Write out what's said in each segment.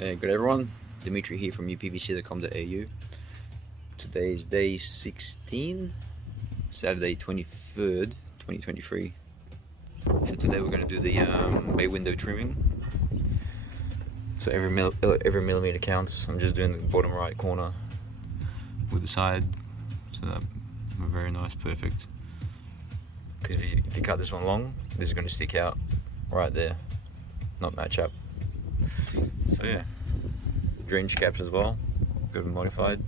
Hey, good everyone, Dimitri here from uPVC.com.au. Today is day 16, Saturday 23rd, 2023. So today we're going to do the bay window trimming. So every millimeter counts. I'm just doing the bottom right corner with the side. So that very nice, perfect. Because if you cut this one long, this is going to stick out right there, not match up. So yeah, drainage caps as well, got them modified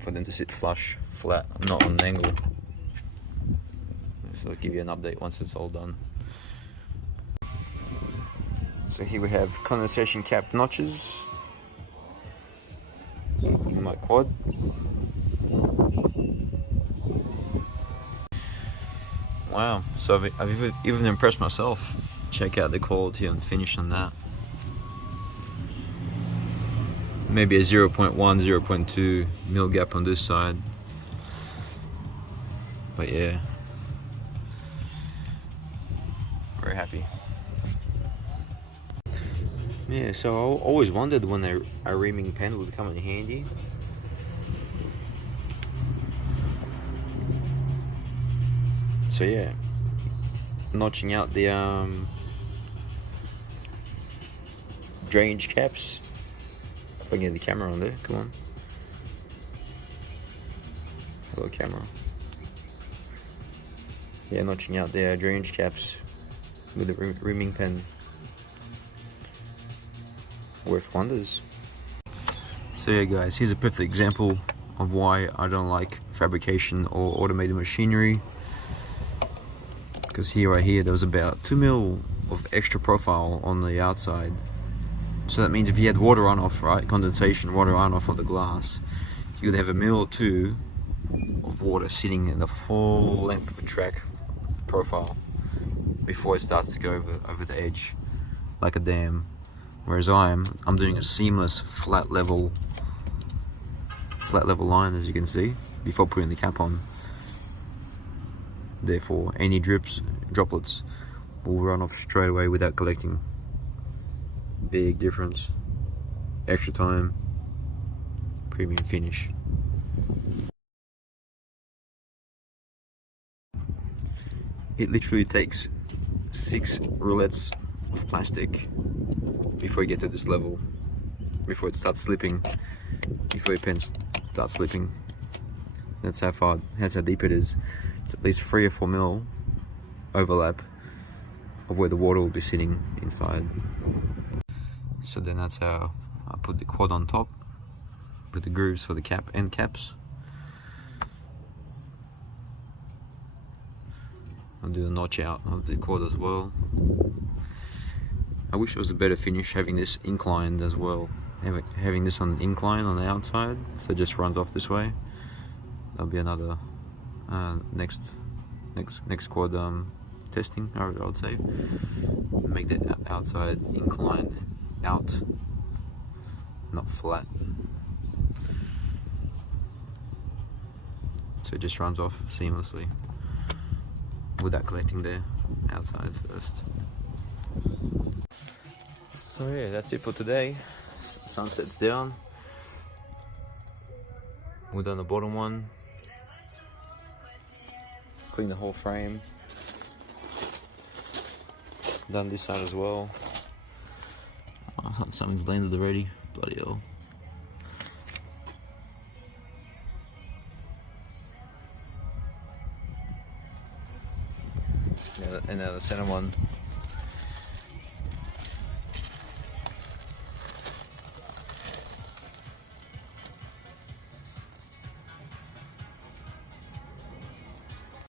for them to sit flush, flat, not on an angle. So I'll give you an update once it's all done. So here we have condensation cap notches in my quad. Wow, so I've even impressed myself. Check out the quality and finish on that. Maybe a 0.1, 0.2 mil gap on this side. But yeah, very happy. Yeah, so I always wondered when a reaming pen would come in handy. So yeah, notching out the drainage caps. If I can get the camera on there, come on. Hello camera. Yeah, notching out the drainage caps with the reaming pen. Worked wonders. So yeah guys, here's a perfect example of why I don't like fabrication or automated machinery. Because right here there was about 2 mil of extra profile on the outside. So that means if you had water runoff, right, condensation, water runoff of the glass, you would have 1 mil or 2 of water sitting in the full length of the track profile before it starts to go over the edge like a dam. Whereas I'm doing a seamless flat level line, as you can see, before putting the cap on. Therefore, any droplets will run off straight away without collecting. Big difference. Extra time, premium finish. It literally takes 6 roulettes of plastic before you get to this level, before it starts slipping, before your pen starts slipping. That's how deep it is. It's at least 3 or 4 mil overlap of where the water will be sitting inside. So then that's how I put the quad on top with the grooves for the cap and caps. I'll do the notch out of the quad as well. I wish it was a better finish having this inclined as well. Having this on an incline on the outside, so it just runs off this way. That'll be another next quad testing, I would say. Make the outside inclined out, not flat. So it just runs off seamlessly without collecting the outside first. So yeah, that's it for today. Sunset's down. We're done the bottom one. Clean the whole frame. Done this side as well. Oh, something's blended already. Bloody hell. Yeah, and now the center one